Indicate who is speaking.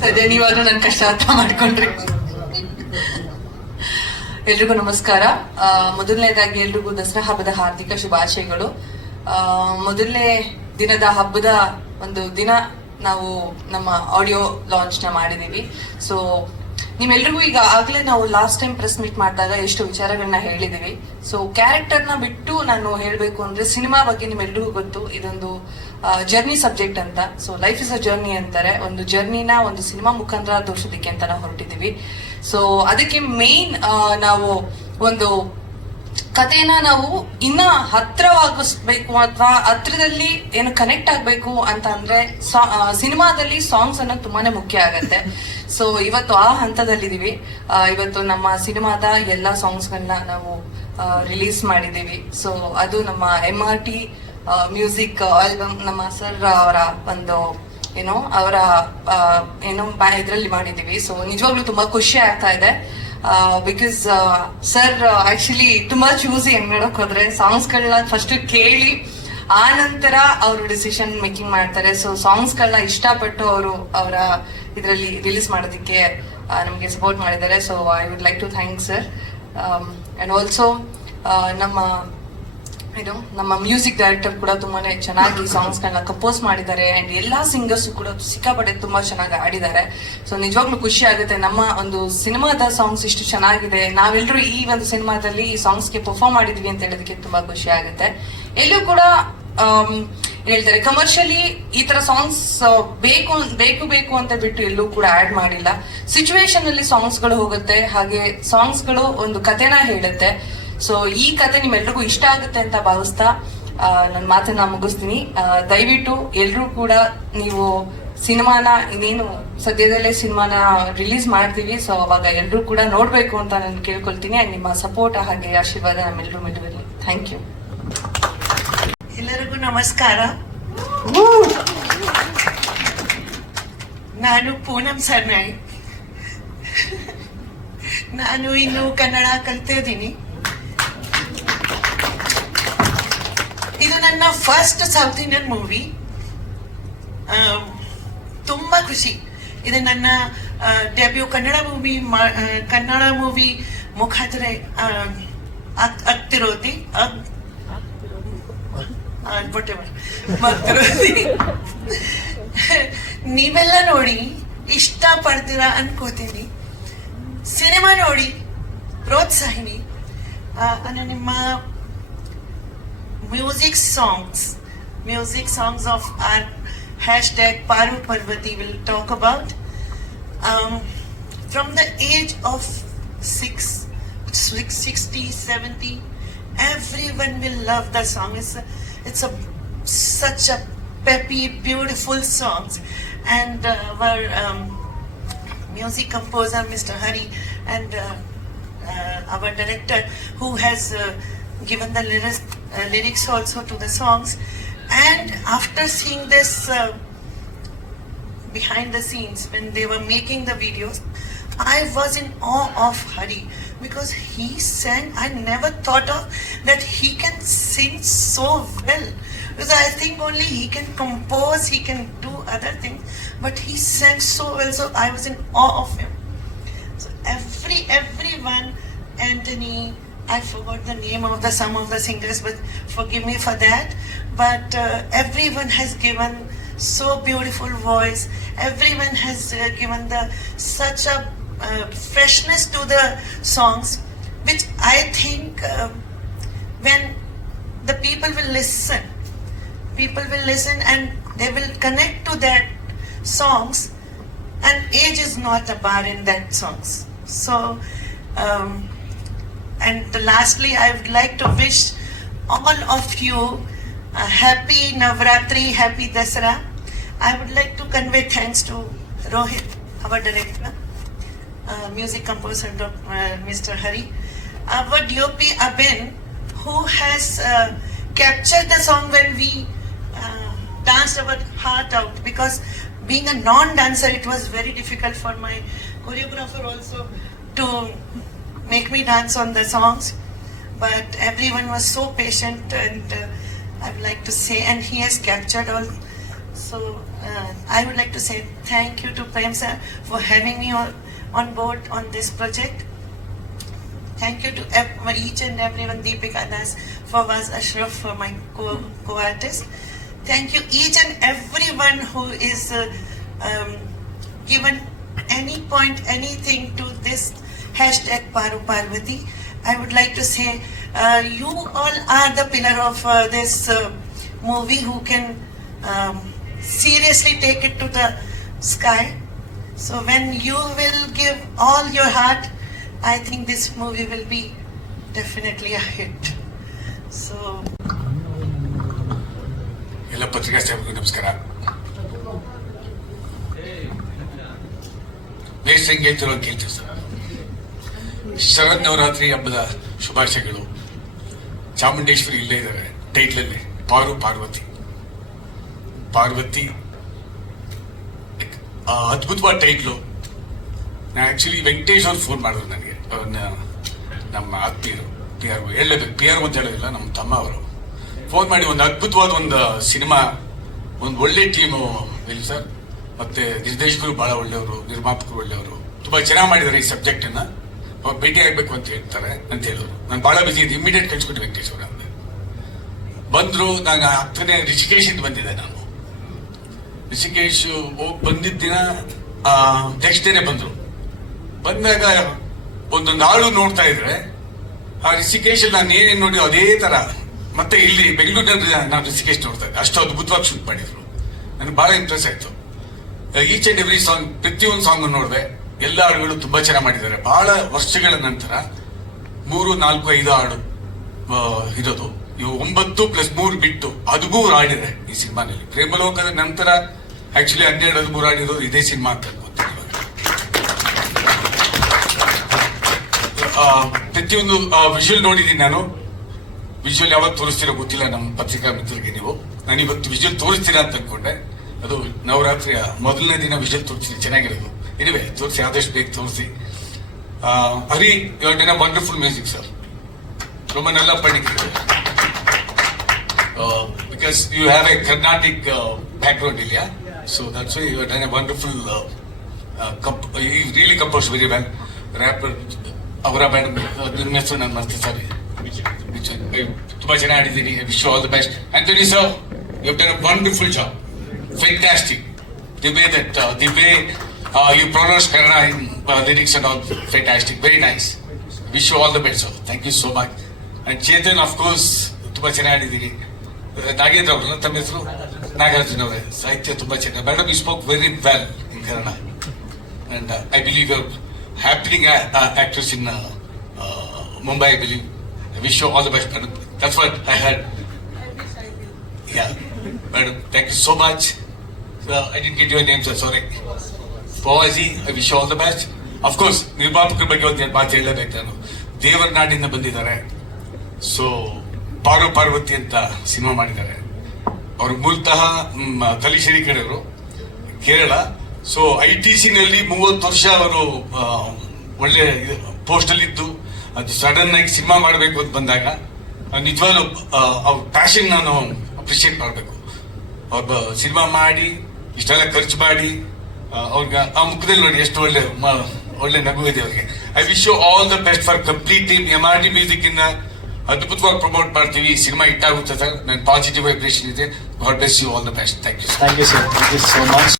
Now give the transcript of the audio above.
Speaker 1: ಸದ್ಯ ನೀವಾದ್ರೂ ನನ್ನ ಕಷ್ಟ ಅರ್ಥ ಮಾಡ್ಕೊಂಡ್ರಿ. ಎಲ್ರಿಗೂ ನಮಸ್ಕಾರ. ಮೊದಲನೇದಾಗಿ ಎಲ್ರಿಗೂ ದಸರಾ ಹಬ್ಬದ ಹಾರ್ದಿಕ ಶುಭಾಶಯಗಳು. ಮೊದಲನೇ ದಿನದ ಹಬ್ಬದ ಒಂದು ದಿನ ನಾವು ನಮ್ಮ ಆಡಿಯೋ ಲಾಂಚ್ನ ಮಾಡಿದೀವಿ. ಸೊ ನಿಮ್ಮೆಲ್ರಿಗೂ ಈಗ ಆಗ್ಲೇ ನಾವು ಲಾಸ್ಟ್ ಟೈಮ್ ಪ್ರೆಸ್ ಮೀಟ್ ಮಾಡಿದಾಗ ಎಷ್ಟು ವಿಚಾರಗಳನ್ನ ಹೇಳಿದೀವಿ ಸೊ ಕ್ಯಾರೆಕ್ಟರ್ನ ಬಿಟ್ಟು ನಾನು ಹೇಳಬೇಕು ಅಂದ್ರೆ ಸಿನಿಮಾ ಬಗ್ಗೆ ನಿಮ್ಮೆಲ್ರಿಗೂ ಗೊತ್ತು. ಇದೊಂದು ಜರ್ನಿ ಸಬ್ಜೆಕ್ಟ್ ಅಂತ. So life is a journey ಅಂತಾರೆ. ಒಂದು ಜರ್ನಿನ ಒಂದು ಸಿನಿಮಾ ಮುಖಾಂತರ ತೋರಿಸೋದಕ್ಕೆ ಅಂತ ನಾವು ಹೊರಟಿದ್ದೀವಿ. ಸೊ ಅದಕ್ಕೆ ಮೇನ್ ನಾವು ಒಂದು ಕಥೆನ ನಾವು ಇನ್ನ ಹತ್ರವಾಗಿಸ್ಬೇಕು ಅಥವಾ ಹತ್ರದಲ್ಲಿ ಏನು ಕನೆಕ್ಟ್ ಆಗ್ಬೇಕು ಅಂತ ಅಂದ್ರೆ ಸಿನಿಮಾದಲ್ಲಿ ಸಾಂಗ್ಸ್ ಅನ್ನೋದು ತುಂಬಾನೇ ಮುಖ್ಯ ಆಗತ್ತೆ. ಸೊ ಇವತ್ತು ಆ ಹಂತದಲ್ಲಿದ್ದೀವಿ. ಇವತ್ತು ನಮ್ಮ ಸಿನಿಮಾದ ಎಲ್ಲಾ ಸಾಂಗ್ಸ್ ಗಳನ್ನ ನಾವು ರಿಲೀಸ್ ಮಾಡಿದ್ದೀವಿ. ಸೊ ಅದು ನಮ್ಮ M R T music album ನಮ್ಮ ಸರ್ ಅವರ ಒಂದು, ಏನೋ, ಅವರ ಏನೋ ಇದರಲ್ಲಿ ಮಾಡಿದ್ದೀವಿ. ಸೊ ನಿಜವಾಗ್ಲೂ ತುಂಬಾ ಖುಷಿ ಆಗ್ತಾ ಇದೆ. ಬಿಕಾಸ್ ಸರ್ ಆಕ್ಚುಲಿ ತುಂಬಾ ಚೂಸಿ ಹೆಂಗ್ ನೋಡಕ್ ಹೋದ್ರೆ ಸಾಂಗ್ಸ್ ಗಳನ್ನ ಫಸ್ಟ್ ಕೇಳಿ, ಆ ನಂತರ ಅವರು ಡಿಸಿಷನ್ ಮೇಕಿಂಗ್ ಮಾಡ್ತಾರೆ. ಸೊ ಸಾಂಗ್ಸ್ ಗಳನ್ನ ಇಷ್ಟಪಟ್ಟು ಅವರು ಅವರ ಇದರಲ್ಲಿ ರಿಲೀಸ್ ಮಾಡೋದಕ್ಕೆ ನಮಗೆ ಸಪೋರ್ಟ್ ಮಾಡಿದ್ದಾರೆ. So I would like to thank sir and also ನಮ್ಮ, ಇದು, ನಮ್ಮ ಮ್ಯೂಸಿಕ್ ಡೈರೆಕ್ಟರ್ ಕೂಡ ತುಂಬಾ ಚೆನ್ನಾಗಿ ಸಾಂಗ್ಸ್ಗಳನ್ನ ಕಂಪೋಸ್ ಮಾಡಿದ್ದಾರೆ. ಆ್ಯಂಡ್ ಎಲ್ಲಾ ಸಿಂಗರ್ಸ್ ಕೂಡ ಸಿಕ್ಕಾಪಟ್ಟೆ ತುಂಬಾ ಚೆನ್ನಾಗಿ ಆಡಿದ್ದಾರೆ ಸೊ ನಿಜವಾಗ್ಲೂ ಖುಷಿ ಆಗುತ್ತೆ. ನಮ್ಮ ಒಂದು ಸಿನಿಮಾದ ಸಾಂಗ್ಸ್ ಇಷ್ಟು ಚೆನ್ನಾಗಿದೆ. ನಾವೆಲ್ಲರೂ ಈ ಒಂದು ಸಿನಿಮಾದಲ್ಲಿ ಈ ಸಾಂಗ್ಸ್ಗೆ ಪರ್ಫಾರ್ಮ್ ಮಾಡಿದ್ವಿ ಅಂತ ಹೇಳೋದಕ್ಕೆ ತುಂಬಾ ಖುಷಿ ಆಗುತ್ತೆ. ಎಲ್ಲೂ ಕೂಡ ಏನ್ ಹೇಳ್ತಾರೆ ಕಮರ್ಷಿಯಲಿ ಈ ತರ ಸಾಂಗ್ಸ್ ಬೇಕು ಬೇಕು ಬೇಕು ಅಂತ ಬಿಟ್ಟು ಎಲ್ಲೂ ಕೂಡ ಆಡ್ ಮಾಡಿಲ್ಲ. ಸಿಚುವೇಶನ್ ಅಲ್ಲಿ ಸಾಂಗ್ಸ್ಗಳು ಹೋಗುತ್ತೆ, ಹಾಗೆ ಸಾಂಗ್ಸ್ಗಳು ಒಂದು ಕಥೆನ ಹೇಳುತ್ತೆ. ಸೊ ಈ ಕತೆ ನಿಮ್ಮೆಲ್ರಿಗೂ ಇಷ್ಟ ಆಗುತ್ತೆ ಅಂತ ಭಾವಿಸ್ತಾ ನನ್ನ ಮಾತನ್ನ ಮುಗಿಸ್ತೀನಿ. ದಯವಿಟ್ಟು ಎಲ್ರೂ ಕೂಡ ನೀವು ಸಿನಿಮಾನ, ಇನ್ನೇನು ಸದ್ಯದಲ್ಲೇ ಸಿನಿಮಾನ ರಿಲೀಸ್ ಮಾಡ್ತೀವಿ. ಸೊ ಅವಾಗ ಎಲ್ಲರೂ ಕೂಡ ನೋಡ್ಬೇಕು ಅಂತ ನಾನು ಕೇಳ್ಕೊಳ್ತೀನಿ. ಅಂಡ್ ನಿಮ್ಮ ಸಪೋರ್ಟ್ ಹಾಗೆ ಆಶೀರ್ವಾದ ನಮ್ಮೆಲ್ಲರೂ ಮಿಡುವಲ್ಲಿ ಥ್ಯಾಂಕ್ ಯು
Speaker 2: ನಮಸ್ಕಾರ. ನಾನು ಪೂನಂ ಸರ್ನಾಯಿ. ನಾನು ಇನ್ನು ಕನ್ನಡ ಕಲ್ತಾ ಇದ್ದೀನಿ. ಇದು ನನ್ನ ಫಸ್ಟ್ ಸೌತ್ ಇಂಡಿಯನ್ ಮೂವಿ ತುಂಬಾ ಖುಷಿ. ಇದು ನನ್ನ debut Kannada movie Kannada movie ಮುಖಾಂತರ ಆಗ್ತಿರೋದಿ ಆಗ್- whatever. ಮಾತಾಡೋದು. ನೀವೆಲ್ಲ ನೋಡಿ ಇಷ್ಟ ಪಡ್ತೀರಾ ಅನ್ಕೋತೀನಿ ಸಿನಿಮಾ ನೋಡಿ ಪ್ರೋತ್ಸಾಹಿನಿ ಆ, ನಾನು ನಿಮ್ಮ music songs music songs of our hashtag Paru Parvathi will talk about from the age of six 60, 70, everyone will love the song. It's a, it's a such a peppy, beautiful songs, and uh, our um, music composer, Mr. Hari, and uh, uh, our director, who has uh, given the lyrics, uh, lyrics also to the songs, and after seeing this. Uh, behind the scenes when they were making the videos, I was in awe of Hari because he sang. I never thought of that he can sing so well. Because I think only he can compose, he can do other things, but he sang so well. So I was in awe of him. So every everyone, Anthony, I forgot the name of the some of the singers, but forgive me for that. But uh, everyone has given so beautiful voice. Everyone has uh, given the such a uh, freshness to the songs, which I think uh, when the people will listen, people will listen and they will connect to that songs. And age is not a bar in that songs. So um, and lastly i would like to wish all of you a happy navratri happy dasara. I would like to convey thanks to rohit our director uh, music composer uh, mr hari. Our dop abin who has uh, captured the song when we uh, danced our heart out. Because being a non-dancer it was very difficult for my choreographer also to make me dance on the songs. But everyone was so patient and uh, i'd like to say and he has captured all. So uh, I would like to say thank you to Prem sir for having me on, on board on this project. Thank you to each and everyone, Deepika Das, for was Ashraf, for my co- co-artist. Thank you each and everyone who is uh, um, given any point, anything to this hashtag Paru Parvati. I would like to say uh, you all are the pillar of uh, this uh, movie who can um, seriously take it to the sky. So when you will give all your heart, I think this movie will be definitely a hit. So,
Speaker 3: ಎಲ್ಲ ಪತ್ರಿಕಾ ಸ್ನೇಹಿತರಿಗೂ ನಮಸ್ಕಾರ. Base ಹೆಂಗೆ ಹೇಳ್ತಿರೋ ಕೇಳ್ತೀವಿ sir. Sharad Navratri ಹಬ್ಬದ ಶುಭಾಶಯಗಳು. ಚಾಮುಂಡೇಶ್ವರಿ ಇಲ್ಲೇ ಇದ್ದಾರೆ, ಟೈಟ್ಲಲ್ಲಿ, ಪಾರು ಪಾರ್ವತಿ. ಪಾರ್ವತಿ ಅದ್ಭುತವಾದ ಟೈಟ್ಲು. ನಾ ಆಕ್ಚುಲಿ ವೆಂಕಟೇಶ್ ಅವ್ರು ಫೋನ್ ಮಾಡಿದ್ರು ನನಗೆ. ಅವ್ರನ್ನ ನಮ್ಮ ಆತ್ಮೀಯರು ಪಿ ಆರ್ ಹೇಳಲೇಬೇಕು. ಪಿ ಆರ್ ಅಂತ ಹೇಳೋದಿಲ್ಲ, ನಮ್ಮ ತಮ್ಮ ಅವರು. ಫೋನ್ ಮಾಡಿ ಒಂದು ಅದ್ಭುತವಾದ ಒಂದು ಸಿನಿಮಾ, ಒಂದು ಒಳ್ಳೆ ಟೀಮು ಇಲ್ಲಿ ಸರ್. ಮತ್ತೆ ನಿರ್ದೇಶಕರು ಬಹಳ ಒಳ್ಳೆಯವರು, ನಿರ್ಮಾಪಕರು ಒಳ್ಳೆಯವರು. ತುಂಬಾ ಚೆನ್ನಾಗಿ ಮಾಡಿದ್ದಾರೆ ಈ ಸಬ್ಜೆಕ್ಟ್ ಅನ್ನ ಅವ್ರು ಭೇಟಿ ಆಗಬೇಕು ಅಂತ ಹೇಳ್ತಾರೆ, ಅಂತ ಹೇಳಿದ್ರು ನಾನು ಬಹಳ ಬಿಸಿ ಇದೆ ಇಮಿಡಿಯೇಟ್ ಕಳ್ಸಿಕೊಟ್ಟು ವೆಂಕಟೇಶ್ವರ ಅಂದೆ. ಬಂದ್ರು, ನಾನು ಹತ್ತನೇ ರಿಷಿಕೇಶಿಂದ ಬಂದಿದ್ದೆ ನಾನು. ರಿಷಿಕೇಶ್ ಹೋಗಿ ಬಂದಿದ್ದ ದಿನ ನೆಕ್ಸ್ಟ್ ಡೇನೆ ಬಂದ್ರು. ಬಂದಾಗ ಒಂದೊಂದು ನಾಳು ನೋಡ್ತಾ ಇದ್ರೆ, ಆ ಋಷಿಕೇಶ್ ನಾನು ಏನೇನು ನೋಡಿ ಅದೇ ತರ. ಮತ್ತೆ ಇಲ್ಲಿ ಬೆಂಗಳೂರಿನಲ್ಲಿ ನಾನು ಋಷಿಕೇಶ್ ನೋಡ್ತಾ ಇದ್ದೆ. ಅಷ್ಟು ಅದ್ಭುತವಾಗಿ ಶೂಟ್ ಮಾಡಿದ್ರು. ನನಗೆ ಬಹಳ ಇಂಟ್ರೆಸ್ಟ್ ಆಯ್ತು. ಈಚ್ ಅಂಡ್ ಎವ್ರಿ ಸಾಂಗ್ ಪ್ರತಿಯೊಂದು ಸಾಂಗ್ ನೋಡಿದೆ. ಎಲ್ಲ ಹಾಡುಗಳು ತುಂಬಾ ಚೆನ್ನಾಗಿ ಮಾಡಿದ್ದಾರೆ. ಬಹಳ ವರ್ಷಗಳ ನಂತರ ಮೂರು, ನಾಲ್ಕು, ಐದು ಹಾಡು ಇರೋದು. ಇವು ಒಂಬತ್ತು ಪ್ಲಸ್ ಮೂರು ಬಿಟ್ಟು ಹದಿಮೂರು ಹಾಡಿದೆ ಈ ಸಿನಿಮಾನಲ್ಲಿ. ಪ್ರೇಮಲೋಕದ ನಂತರ ಆಕ್ಚುಲಿ ಹನ್ನೆರಡು, ಹದಿಮೂರು ಹಾಡಿರೋದು ಇದೇ ಸಿನಿಮಾ ಅಂತ ಪ್ರತಿಯೊಂದು ವಿಜುವಲ್ ನೋಡಿದ್ದೀನಿ ನಾನು. ವಿಜುವಲ್ ಯಾವಾಗ ತೋರಿಸ್ತೀರೋ ಗೊತ್ತಿಲ್ಲ, ನಮ್ಮ ಪತ್ರಿಕಾ ಮಿತ್ರರಿಗೆ ನೀವು. ನಾನು ಇವತ್ತು ವಿಜುವಲ್ ತೋರಿಸ್ತೀರಾ ಅಂತ ಅನ್ಕೊಂಡೆ. ಅದು ನವರಾತ್ರಿಯ ಮೊದಲನೇ ದಿನ ವಿಜುವಲ್ ತೋರಿಸ್ತೀನಿ, ಚೆನ್ನಾಗಿರೋದು. ಇನಿವೆ ತೋರಿಸಿ, ಆದಷ್ಟು ಬೇಗ ತೋರಿಸಿ. ಹರಿ ಯೋಟನ ವಂಡರ್ಫುಲ್ ಮ್ಯೂಸಿಕ್ ಸರ್ ನಮ್ಮನ್ನೆಲ್ಲ ಪಡಿಕೆ because you have a Carnatic background ಇಲ್ಲಿಯಾ so that's you have wonderful comp ಈ really compose very well rapper ಅವರ ಮೇಡಮ್ ನಿಮ್ಮ ಹೆಸರು ನಾನು ಮರ್ತೆ ಸಾರಿ ತುಂಬಾ ಚೆನ್ನಾಗಿ ಆಡಿದ್ದೀನಿ wish all the best Antony sir you done a wonderful job fantastic the way that the way you pronounce Kannada in lyrics and all fantastic very nice wish all the best sir thank you so much and Chetan of course ತುಂಬಾ ಚೆನ್ನಾಗಿ ಆಡಿದ್ದೀರಿ ನಾಗೇಂದ್ರ ಅವರು ತಮ್ಮ ಹೆಸರು ನಾಗಾರ್ಜುನ ಅವರೇ ಸಾಹಿತ್ಯ ತುಂಬಾ ಚೆನ್ನಾಗಿ madam you spoke very well in Kannada and I believe you happening actress in Mumbai I believe wish you all the best madam that's what I had yeah madam thank you so much I didn't get your name sir sorry ಪವಾಜಿ I wish all the best of course ನಿರ್ಮಾಪಕರ ಬಗ್ಗೆ ಒಂದು ಮಾತು ಹೇಳಲೇಬೇಕು ನಾನು ದೇವರ ನಾಡಿಂದ ಬಂದಿದ್ದಾರೆ so ಪಾರು ಪಾರ್ವತಿ ಅಂತ ಸಿನಿಮಾ ಮಾಡಿದ್ದಾರೆ ಅವರು ಮೂಲತಃ ಮ್, ತಲೀಶೇರಿ ಕಡೆಯವರು Kerala so I T C ನಲ್ಲಿ ಮೂವತ್ತು ವರ್ಷ ಅವರು ಒಳ್ಳೆ ಪೋಸ್ಟ್ ಅಲ್ಲಿ ಇದ್ದು, ಅದು ಸಡನ್ ಆಗಿ ಸಿನಿಮಾ ಮಾಡಬೇಕು ಅಂತ ಬಂದಾಗ ನಿಜವಾಗ್ಲು ಅವ್ರ ಪ್ಯಾಷನ್ ನಾನು ಅಪ್ರಿಷಿಯೇಟ್ ಮಾಡಬೇಕು. ಅವ್ರ ಸಿನಿಮಾ ಮಾಡಿ, ಇಷ್ಟೆಲ್ಲ ಖರ್ಚು ಮಾಡಿ ಅವ್ರಿಗೆ, ಆ ಮುಖದಲ್ಲಿ ನೋಡಿ ಎಷ್ಟು ಒಳ್ಳೆ ಒಳ್ಳೆ ನಗು ಇದೆ ಅವ್ರಿಗೆ. I wish you all the best for complete team M R D music ಇಂದ ಅದ್ಭುತವಾಗಿ ಪ್ರಮೋಟ್ ಮಾಡ್ತೀವಿ. ಸಿನಿಮಾ ಹಿಟ್ ಆಗುತ್ತೆ ಸರ್ ನನ್ನ ಪಾಸಿಟಿವ್ ವೈಬ್ರೇಷನ್ ಇದೆ. God bless you all the best thank you
Speaker 4: thank you sir thank you so much.